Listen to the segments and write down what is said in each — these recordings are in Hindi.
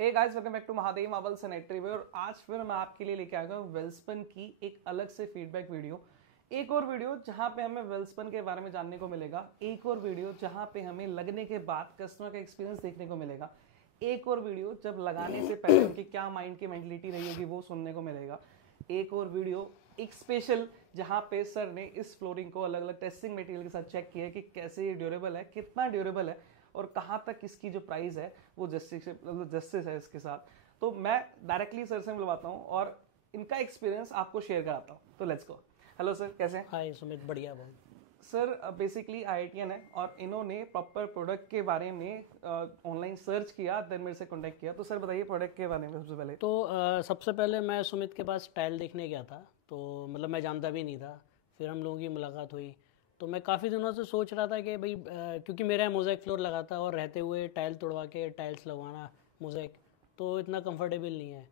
Hey guys, welcome back to Mahadev marble sanitary ware. और आज फिर मैं आपके लिए लेके आया हूँ वेल्सपन की एक अलग से फीडबैक वीडियो। एक और वीडियो जहां पे हमें वेल्सपन के बारे में जानने को मिलेगा। एक और वीडियो जहां पे हमें लगने के बाद कस्टमर का एक्सपीरियंस देखने को मिलेगा। एक और वीडियो जब लगाने से पहले उनकी क्या माइंड की मेंटलिटी रही होगी वो सुनने को मिलेगा। एक और वीडियो एक स्पेशल जहां पे सर ने इस फ्लोरिंग को अलग अलग टेस्टिंग मटेरियल के साथ चेक किया है कि कैसे ये ड्यूरेबल है, कितना ड्यूरेबल है और कहाँ तक इसकी जो प्राइस है वो जस्टिस है इसके साथ। तो मैं डायरेक्टली सर से मिलवाता हूँ और इनका एक्सपीरियंस आपको शेयर कराता हूँ। तो लेट्स गो। हेलो सर, कैसे हैं? हाय सुमित, बढ़िया बहुत। सर बेसिकली IITian है और इन्होंने प्रॉपर प्रोडक्ट के बारे में ऑनलाइन सर्च किया, देन मेरे से कांटेक्ट किया। तो सर बताइए प्रोडक्ट के बारे में सबसे पहले। तो सबसे पहले मैं सुमित के पास टाइल देखने गया था, तो मतलब मैं जानता भी नहीं था। फिर हम लोगों की मुलाकात हुई, तो मैं काफ़ी दिनों से सोच रहा था कि भाई क्योंकि मेरा मोज़ेक फ्लोर लगा था और रहते हुए टाइल तोड़वा के टाइल्स लगवाना मोज़ेक तो इतना कंफर्टेबल नहीं है।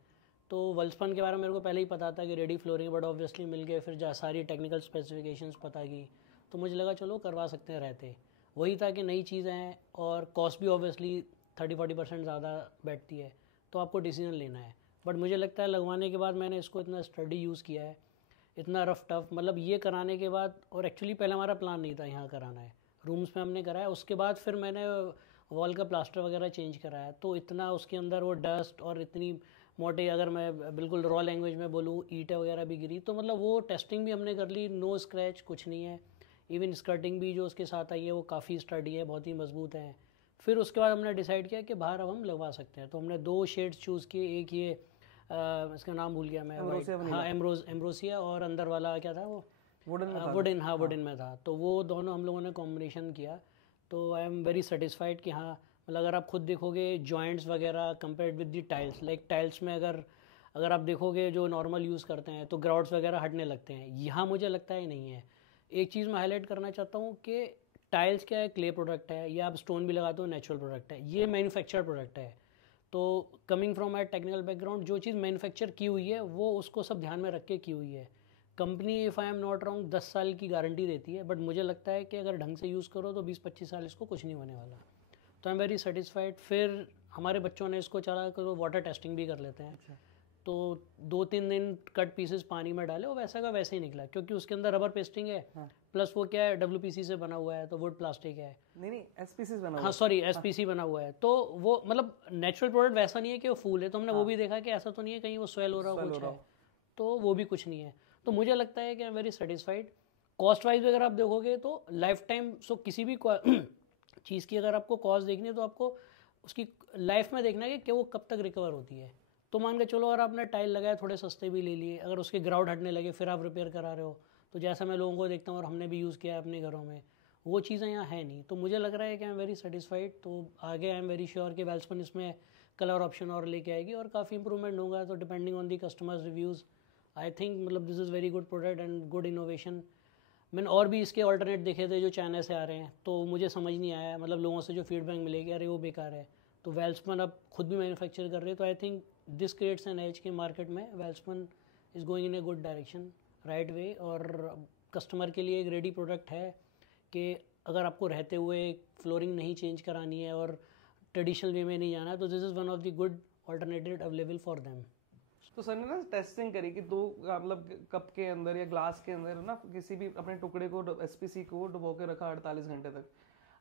तो वेल्सपन के बारे में मेरे को पहले ही पता था कि रेडी फ्लोरिंग, बट ऑब्वियसली मिल गए। फिर जा सारी टेक्निकल स्पेसिफिकेशंस पता की, तो मुझे लगा चलो करवा सकते हैं रहते। वही था कि नई चीज़ें हैं और कॉस्ट भी ऑब्वियसली 30-40% ज़्यादा बैठती है, तो आपको डिसीजन लेना है। बट मुझे लगता है लगवाने के बाद मैंने इसको इतना स्टडी यूज़ किया है, इतना रफ टफ, मतलब ये कराने के बाद। और एक्चुअली पहले हमारा प्लान नहीं था यहाँ कराना है, रूम्स में हमने कराया। उसके बाद फिर मैंने वॉल का प्लास्टर वगैरह चेंज कराया, तो इतना उसके अंदर वो डस्ट और इतनी मोटे, अगर मैं बिल्कुल रॉ लैंग्वेज में बोलूँ, ईंटें वगैरह भी गिरी। तो मतलब वो टेस्टिंग भी हमने कर ली, नो स्क्रैच, कुछ नहीं है। इवन स्कर्टिंग भी जो उसके साथ आई है वो काफ़ी स्टडी है, बहुत ही मजबूत है। फिर उसके बाद हमने डिसाइड किया कि बाहर अब हम लगवा सकते हैं। तो हमने 2 शेड्स चूज़ किए। एक ये इसका नाम भूल गया मैं, हाँ एम्ब्रोसिया, और अंदर वाला क्या था वो, वुडन में था। वुडन में था। तो वो दोनों हम लोगों ने कॉम्बिनेशन किया। तो आई एम वेरी सेटिस्फाइड कि हाँ, मतलब अगर आप खुद देखोगे जॉइंट्स वगैरह compared with the tiles, like tiles में अगर आप देखोगे जो नॉर्मल यूज़ करते हैं तो ग्राउट्स वगैरह हटने लगते हैं, यहाँ मुझे लगता है नहीं है। एक चीज़ मैं हाईलाइट करना चाहता हूँ कि टाइल्स क्या है, क्ले प्रोडक्ट है, या आप स्टोन भी लगाते हो नेचुरल प्रोडक्ट है, ये मैन्युफैक्चर प्रोडक्ट है। तो coming from my technical background, जो चीज़ मैन्युफैक्चर की हुई है वो उसको सब ध्यान में रख के की हुई है। Company, if I am not wrong, 10 साल की गारंटी देती है, बट मुझे लगता है कि अगर ढंग से यूज़ करो तो 20-25 साल इसको कुछ नहीं होने वाला। तो आई एम वेरी सेटिस्फाइड। फिर हमारे बच्चों ने इसको चला कर वाटर टेस्टिंग भी कर लेते हैं। अच्छा। तो 2-3 दिन कट पीसेस पानी में डाले, वो वैसा का वैसे ही निकला, क्योंकि उसके अंदर रबर पेस्टिंग है। हाँ। प्लस वो क्या है, WPC से बना हुआ है, तो वुड प्लास्टिक है। नहीं, SPC बना हुआ है। हाँ सॉरी, SPC बना हुआ है। तो वो मतलब नेचुरल प्रोडक्ट वैसा नहीं है कि वो फूल है। तो हमने वो भी देखा कि ऐसा तो नहीं है कहीं वो स्वेल हो रहा हो कुछ है, तो वो भी कुछ नहीं है। तो मुझे लगता है कि I am very satisfied. Cost wise अगर आप देखोगे तो लाइफ टाइम, सो किसी भी चीज़ की अगर आपको कॉस्ट देखनी है तो आपको उसकी लाइफ में देखना है कि वो कब तक रिकवर होती है। तो मान के चलो, अगर आपने टाइल लगाया, थोड़े सस्ते भी ले लिए, अगर उसके ग्राउंड हटने लगे फिर आप रिपेयर करा रहे हो, तो जैसा मैं लोगों को देखता हूँ और हमने भी यूज़ किया है अपने घरों में, वो चीज़ें यहाँ है नहीं। तो मुझे लग रहा है कि आई एम वेरी सेटिस्फाइड। तो आगे आई एम वेरी श्योर कि वेल्सपन इसमें कलर ऑप्शन और लेके आएगी और काफ़ी इंप्रूवमेंट होगा। तो depending on the customers reviews, I think मतलब this is very good product and good innovation. मैंने और भी इसके ऑल्टरनेट देखे थे जो चाइना से आ रहे हैं, तो मुझे समझ नहीं आया, मतलब लोगों से जो फीडबैक मिलेगी अरे वो बेकार है। तो वेल्सपन अब खुद भी मैन्युफैक्चर कर रहे हैं, तो I think this creates an edge के मार्केट में। Welspun is going in a good direction, right way. और कस्टमर के लिए एक रेडी प्रोडक्ट है कि अगर आपको रहते हुए फ्लोरिंग नहीं चेंज करानी है और ट्रेडिशनल वे में नहीं जाना है, तो this is one of the good alternative available for them. तो सर ने ना टेस्टिंग करी कि 2 मतलब कप के अंदर या ग्लास के अंदर ना किसी भी अपने टुकड़े को, SPC को डुबो के रखा 48 घंटे तक।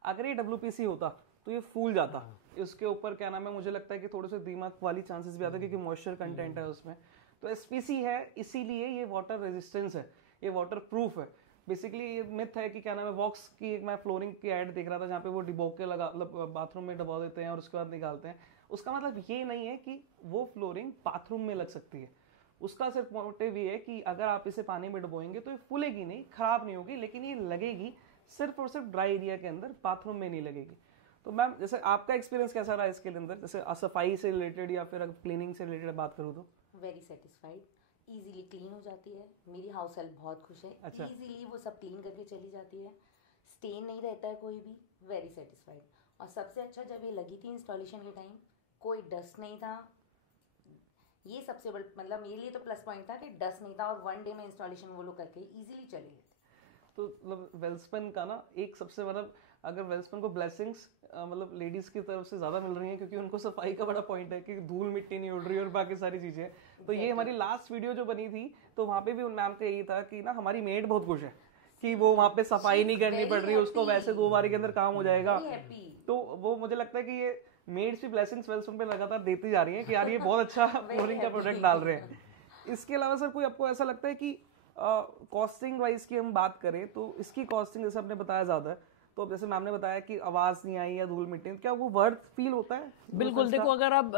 अगर ये WPC होता तो ये फूल जाता। इसके ऊपर क्या नाम है, मुझे लगता है कि थोड़े से दिमाग वाली चांसेस भी आता है क्योंकि मॉइस्चर कंटेंट है उसमें। तो SPC है, इसीलिए ये वाटर रेजिस्टेंस है, ये वाटर प्रूफ है। बेसिकली ये मिथ है कि क्या नाम है, वॉक्स की एक मैं फ्लोरिंग की ऐड देख रहा था जहाँ पे वो डिबो के लगा, मतलब बाथरूम में डबा देते हैं और उसके बाद निकालते हैं। उसका मतलब ये नहीं है कि वो फ्लोरिंग बाथरूम में लग सकती है। उसका सिर्फ मोटिव ये है कि अगर आप इसे पानी में डुबोएंगे तो ये फूलेगी नहीं, खराब नहीं होगी, लेकिन ये लगेगी सिर्फ और सिर्फ ड्राई एरिया के अंदर, बाथरूम में नहीं लगेगी। तो मैम, जैसे आपका एक्सपीरियंस कैसा रहा इसके अंदर, जैसे सफाई से रिलेटेड या फिर क्लीनिंग से रिलेटेड बात करूँ तो? वेरी सेटिस्फाइड, इजीली क्लीन हो जाती है। मेरी हाउस हेल्प बहुत खुश है। अच्छा। इजीली वो सब क्लीन करके चली जाती है, स्टेन नहीं रहता है कोई भी। Very satisfied. और सबसे अच्छा, जब ये लगी थी इंस्टॉलेशन के टाइम कोई डस्ट नहीं था। ये सबसे बड़ा, मतलब मेरे लिए तो प्लस पॉइंट था कि डस्ट नहीं था और 1 डे में इंस्टॉलेशन वो लोग करके इजीली चले गए थे। तो मतलब वेल्सपन का ना एक सबसे मतलब अगर वेल्सपन को ब्लेसिंग्स मतलब लेडीज की तरफ से ज्यादा मिल रही हैं क्योंकि उनको सफाई का बड़ा पॉइंट है कि धूल मिट्टी नहीं उड़ रही और बाकी सारी चीजें, तो ये हमारी लास्ट वीडियो जो बनी थी तो वहां पे भी उन मैम का यही था कि ना हमारी मेड बहुत खुश है कि वो वहां पे सफाई नहीं करनी पड़ रही, उसको वैसे 2 बारी के अंदर काम हो जाएगा। तो वो मुझे लगता है कि ये मेड्स भी ब्लेसिंग्स वेल्सपन पे लगातार देती जा रही हैं कि यार ये बहुत अच्छा फ्लोरिंग का प्रोडक्ट डाल रहे हैं। इसके अलावा सर कोई आपको ऐसा लगता है कि कॉस्टिंग वाइज की हम बात करें तो इसकी कॉस्टिंग जैसे आपने बताया ज्यादा है, तो जैसे मैम ने बताया कि आवाज नहीं आई या धूल मिट्टी, क्या वो वर्थ फील होता है? बिल्कुल, देखो अगर आप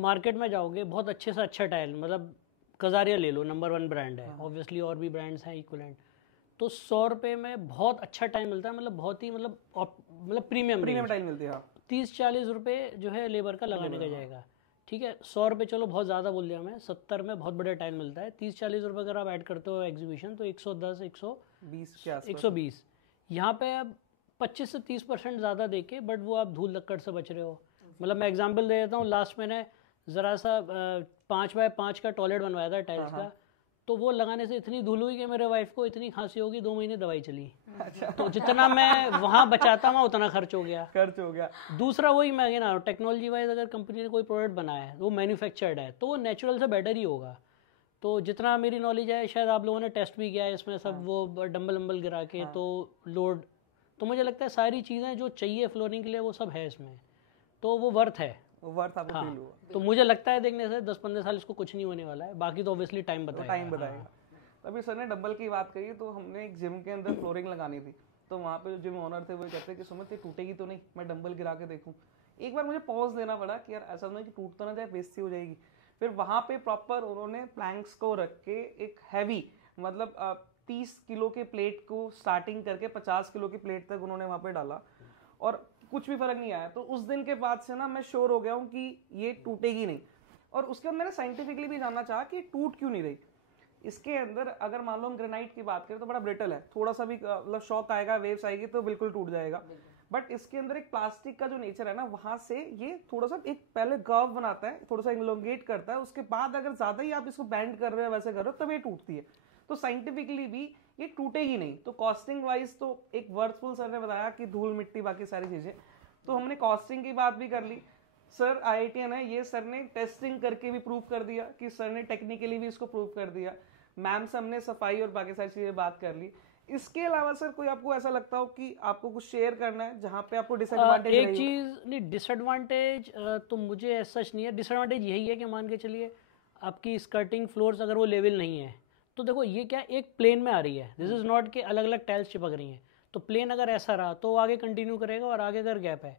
मार्केट में जाओगे बहुत अच्छे से अच्छा टाइल, मतलब कजारिया ले लो, नंबर 1 ब्रांड है, ऑब्वियसली और भी ब्रांड्स हैं इक्विवेलेंट, तो 100 रुपये में बहुत अच्छा टाइल मिलता है, मतलब बहुत ही मतलब प्रीमियम टाइल मिलती है। 30-40 रुपये जो है लेबर का लगाने का जाएगा, ठीक है। 100 रुपये चलो बहुत ज़्यादा बोल दिया मैं, 70 में बहुत बड़ा टाइल मिलता है। 30-40 रुपये अगर आप ऐड करते हो एग्जीबिशन तो 110 120 यहाँ पे अब 25 से 30% ज़्यादा देके, बट वो आप धूल लक्कड़ से बच रहे हो। मतलब मैं एग्जांपल दे देता हूँ, लास्ट मैंने ज़रा सा 5x5 का टॉयलेट बनवाया था टाइल्स का, तो वो लगाने से इतनी धूल हुई कि मेरे वाइफ को इतनी खांसी होगी, 2 महीने दवाई चली। अच्छा। तो जितना मैं वहाँ बचाता वहाँ उतना खर्च हो गया। दूसरा वही मैं ना, टेक्नोलॉजी वाइज अगर कंपनी ने कोई प्रोडक्ट बनाया है वो मैन्युफैक्चर्ड है तो वो नेचुरल से बेटर ही होगा। तो जितना मेरी नॉलेज है, शायद आप लोगों ने टेस्ट भी किया है इसमें सब, वो डंबल गिरा के तो लोड, तो मुझे लगता है सारी चीज़ें जो चाहिए फ्लोरिंग के लिए वो सब है इसमें, तो वो वर्थ है। आपको फील हुआ? तो मुझे लगता है देखने से 10-15 साल इसको कुछ नहीं होने वाला है, बाकी तो ऑब्वियसली टाइम बताएगा। अभी सर ने डंबल की बात कही तो हमने एक जिम के अंदर फ्लोरिंग लगानी थी, तो वहाँ पे जो जिम ओनर थे वो कहते कि सुमित ये टूटेगी तो नहीं, मैं डंबल गिरा के देखूं। एक बार मुझे पॉज देना पड़ा कि यार ऐसा नहीं कि टूट तो ना जाए, बेइज्जती हो जाएगी। फिर वहाँ पे प्रॉपर उन्होंने प्लैंक्स को रख के एक हैवी, मतलब 30 किलो के प्लेट को स्टार्टिंग करके 50 किलो की प्लेट तक उन्होंने वहाँ पे डाला और कुछ भी फर्क नहीं आया। तो उस दिन के बाद से ना मैं श्योर हो गया हूँ कि ये टूटेगी नहीं। और उसके बाद मैंने साइंटिफिकली भी जानना चाहा कि टूट क्यों नहीं रही। इसके अंदर अगर मान लो हम ग्रेनाइट की बात करें तो बड़ा ब्रिटल है, थोड़ा सा भी मतलब शॉक आएगा, वेव्स आएगी तो बिल्कुल टूट जाएगा। बट इसके अंदर एक प्लास्टिक का जो नेचर है ना, वहां से ये थोड़ा सा एक पहले कर्व बनाता है, थोड़ा सा इलोंगेट करता है, उसके बाद अगर ज्यादा ही आप इसको बैंड कर रहे हो, वैसे कर रहे हो, तब ये टूटती है। तो साइंटिफिकली भी ये टूटेगी नहीं। तो कॉस्टिंग वाइज तो एक वर्थफुल सर ने बताया कि धूल मिट्टी बाकी सारी चीजें, तो हमने कॉस्टिंग की बात भी कर ली। सर IITian है, ये सर ने टेस्टिंग करके भी प्रूव कर दिया कि सर ने टेक्निकली भी इसको प्रूव कर दिया। मैम से हमने सफाई और बाकी सारी चीजें बात कर ली। इसके अलावा सर कोई आपको ऐसा लगता हो कि आपको कुछ शेयर करना है जहां पे आपको डिसएडवांटेज? एक चीज नहीं, डिसएडवांटेज तो मुझे ऐसा सच नहीं है। डिसएडवांटेज यही है कि मान के चलिए आपकी स्कर्टिंग फ्लोर्स अगर वो लेवल नहीं है, तो देखो ये क्या एक प्लेन में आ रही है, दिस इज नॉट कि अलग अलग टाइल्स चिपक रही हैं। तो प्लेन अगर ऐसा रहा तो आगे कंटिन्यू करेगा, और आगे अगर गैप है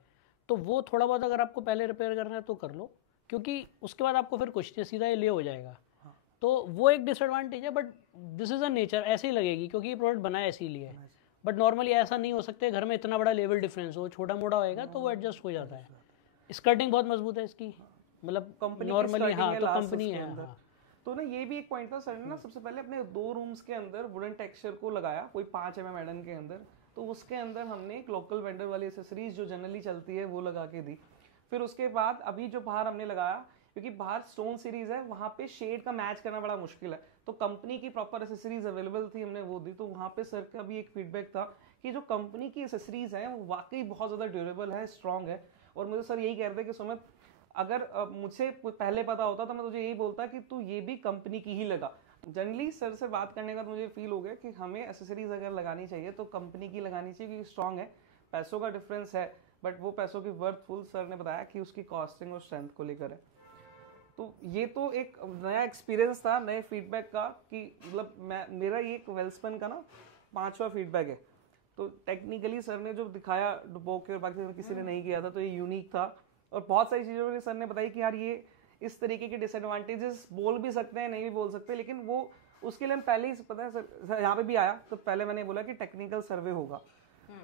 तो वो थोड़ा बहुत अगर आपको पहले रिपेयर करना है तो कर लो, क्योंकि उसके बाद आपको फिर कुछ नहीं, सीधा ये ले हो जाएगा। तो वो एक डिसएडवांटेज है, but this is a nature, ऐसे ही लगेगी क्योंकि ये प्रोडक्ट बना है इसीलिए। बट नॉर्मली ऐसा नहीं हो सकता, घर में इतना बड़ा लेवल डिफरेंस हो, छोटा मोटा होएगा तो वो एडजस्ट हो जाता है। स्कर्टिंग बहुत मजबूत है इसकी, मतलब नॉर्मली हाँ तो कंपनी है। तो ना ये भी एक पॉइंट था, सर ने ना सबसे पहले अपने 2 रूम्स के अंदर वुडन टेक्सचर को लगाया, कोई 5 mm एडन के अंदर, तो उसके अंदर हमने एक लोकल वेंडर वाली एसेसरीज जो जनरली चलती है वो लगा के दी। फिर उसके बाद अभी जो बाहर हमने लगाया, क्योंकि बाहर स्टोन सीरीज है, वहां पे शेड का मैच करना बड़ा मुश्किल है, तो कंपनी की प्रॉपर एसेसरीज अवेलेबल थी, हमने वो दी। तो वहां पे सर का भी एक फीडबैक था कि जो कंपनी की एसेसरीज है वो वाकई बहुत ज्यादा ड्यूरेबल है, स्ट्रॉन्ग है। और मुझे सर यही कह रहे थे कि सुमित अगर मुझसे पहले पता होता तो मैं तुझे यही बोलता कि तू ये भी कंपनी की ही लगा। जनरली सर से बात करने का मुझे फील हो गया कि हमें एसेसरीज अगर लगानी चाहिए तो कंपनी की लगानी चाहिए, क्योंकि स्ट्रॉन्ग है, पैसों का डिफरेंस है, बट वो पैसों की वर्थफुल सर ने बताया कि उसकी कॉस्टिंग और स्ट्रेंथ को लेकर है। तो ये तो एक नया एक्सपीरियंस था, नए फीडबैक का, कि मतलब मेरा ये वेल्सपन का ना 5वां फीडबैक है। तो टेक्निकली सर ने जो दिखाया डुबो के और बाकी किसी ने नहीं किया था, तो ये यूनिक था। और बहुत सारी चीज़ों सर ने बताई कि यार ये इस तरीके के डिसएडवांटेजेस बोल भी सकते हैं, नहीं भी बोल सकते, लेकिन वो उसके लिए हम पहले ही पता है सर यहाँ पे भी आया तो पहले मैंने बोला कि टेक्निकल सर्वे होगा,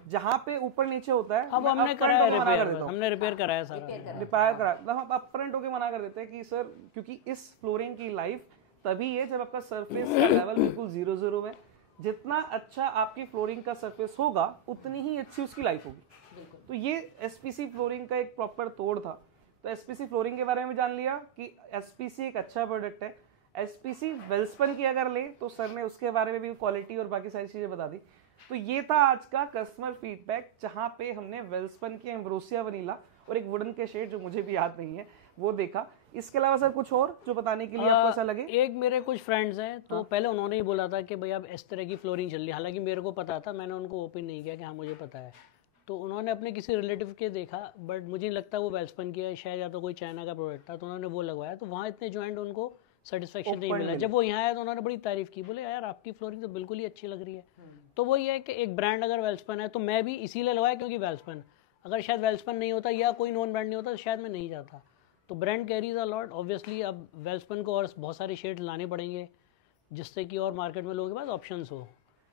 जहाँ पे ऊपर नीचे होता है। अब हमने कराया रिपेयर, हमने रिपेयर कराया सारा, रिपेयर कराया, हम अपफ्रंट होके मना कर देते हैं कि सर क्योंकि इस फ्लोरिंग की लाइफ तभी है जब आपका सरफेस का लेवल बिल्कुल 0-0 है। जितना अच्छा आपकी फ्लोरिंग का सरफेस होगा उतनी ही अच्छी उसकी लाइफ होगी। तो ये SPC फ्लोरिंग का एक प्रॉपर तोड़ था। तो SPC फ्लोरिंग के बारे में जान लिया कि SPC एक अच्छा प्रोडक्ट है। SPC वेल्सपन की अगर ले तो सर ने उसके बारे में भी क्वालिटी और बाकी सारी चीजें बता दी। तो ये था आज का कस्टमर फीडबैक, जहां पे हमने वेल्सपन की एम्ब्रोसिया वनीला और एक वुडन के शेड जो मुझे भी याद नहीं है वो देखा। इसके अलावा सर कुछ और जो बताने के लिए आपको ऐसा लगे? एक मेरे कुछ फ्रेंड्स हैं तो पहले उन्होंने ही बोला था कि भाई अब इस तरह की फ्लोरिंग चल रही है, हालांकि मेरे को पता था, मैंने उनको ओपन नहीं किया कि हाँ मुझे पता है। तो उन्होंने अपने किसी रिलेटिव के देखा, बट मुझे नहीं लगता वो वेल्सपन की है, शायद या तो कोई चाइना का प्रोडक्ट था, तो उन्होंने वो लगवाया, तो वहाँ इतने जॉइंट उनको सेटिस्फेक्शन नहीं मिला। जब वो यहाँ आया तो उन्होंने बड़ी तारीफ की, बोले यार आपकी फ्लोरिंग तो बिल्कुल ही अच्छी लग रही है। तो वो ये है कि एक ब्रांड अगर वेल्सपन है तो मैं भी इसीलिए लगवाया क्योंकि वेल्सपन, अगर शायद वेल्सपन नहीं होता या कोई नॉन ब्रांड नहीं होता तो शायद मैं नहीं जाता। तो brand carries a lot obviously. अब वेल्सपन को और बहुत सारे शेड्स लाने पड़ेंगे जिससे कि और मार्केट में लोगों के पास ऑप्शंस हो।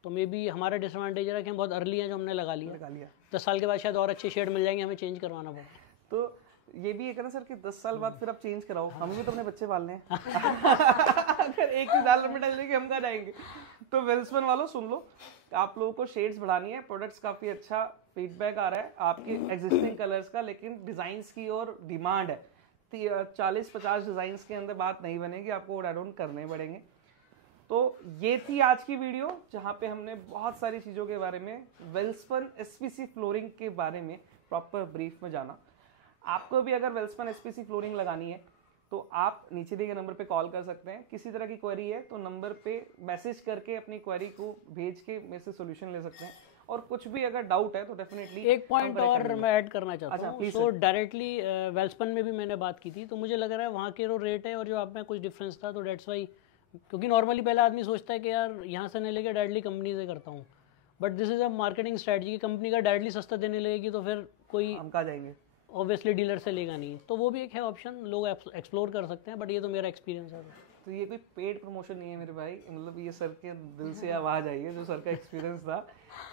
तो मे बी हमारा डिसएडवांटेज है कि हम बहुत अर्ली हैं जो हमने लगा लिया 10 साल के बाद शायद और अच्छे शेड मिल जाएंगे, हमें चेंज करवाना पड़े। तो ये भी एक है ना सर कि 10 साल बाद फिर आप चेंज कराओ, हमें भी तो अपने बच्चे पालने हैं। अगर एक ही साल में डाल देंगे हम कहाँ जाएंगे? तो वेल्सपन वालों सुन लो, आप लोगों को शेड्स बढ़ानी है, प्रोडक्ट्स काफी अच्छा फीडबैक आ रहा है आपके एग्जिस्टिंग कलर्स का, लेकिन डिजाइन्स की और डिमांड है 40-50 डिजाइन्स के अंदर बात नहीं बनेगी, आपको ऐड ऑन करने पड़ेंगे। तो ये थी आज की वीडियो जहाँ पे हमने बहुत सारी चीज़ों के बारे में, वेल्सपन एसपीसी फ्लोरिंग के बारे में प्रॉपर ब्रीफ में जाना। आपको भी अगर वेल्सपन एसपीसी फ्लोरिंग लगानी है तो आप नीचे दिए गए नंबर पे कॉल कर सकते हैं। किसी तरह की क्वेरी है तो नंबर पे मैसेज करके अपनी क्वेरी को भेज के मेरे से सोल्यूशन ले सकते हैं, और कुछ भी अगर डाउट है तो डेफिनेटली एक पॉइंट और मैं ऐड करना चाहता हूँ। तो डायरेक्टली वेल्सपन में भी मैंने बात की थी, तो मुझे लग रहा है वहाँ के जो रेट है और जो आप में कुछ डिफरेंस था, तो डेट्स वाई, क्योंकि नॉर्मली पहले आदमी सोचता है कि यार यहाँ से नहीं लेके डायरेक्टली कंपनी से करता हूँ, but this is a marketing strategy की कंपनी का डायरेक्टली सस्ता देने लगेगी तो फिर कोई हम कहाँ जाएंगे, ऑब्वियसली डीलर से लेगा नहीं। तो वो भी एक है ऑप्शन, लोग एक्सप्लोर कर सकते हैं, बट ये तो मेरा एक्सपीरियंस है। तो ये कोई पेड प्रमोशन नहीं है मेरे भाई, मतलब ये सर के दिल से आवाज आई है, जो सर का एक्सपीरियंस था,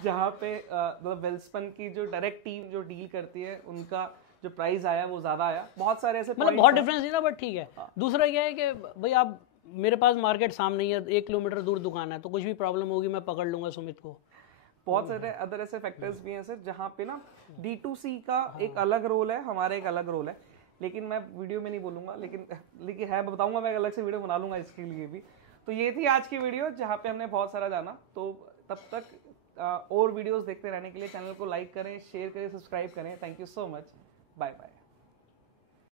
जहाँ पे मतलब वेल्सपन की जो डायरेक्ट टीम जो डील करती है उनका जो प्राइस आया वो ज्यादा आया। बहुत सारे ऐसे मतलब बहुत डिफरेंस नहीं था, बट ठीक है। दूसरा क्या है कि भाई आप, मेरे पास मार्केट सामने ही है, 1 किलोमीटर दूर दुकान है, तो कुछ भी प्रॉब्लम होगी मैं पकड़ लूंगा सुमित को। बहुत सारे अदर ऐसे फैक्टर्स भी हैं सर जहाँ पे ना D2C का एक अलग रोल है, हमारा एक अलग रोल है, लेकिन मैं वीडियो में नहीं बोलूंगा, लेकिन है बताऊंगा, मैं अलग से वीडियो बना लूंगा इसके लिए भी। तो ये थी आज की वीडियो जहाँ पे हमने बहुत सारा जाना। तो तब तक और वीडियोस देखते रहने के लिए चैनल को लाइक करें, शेयर करें, सब्सक्राइब करें। Thank you so much, bye bye.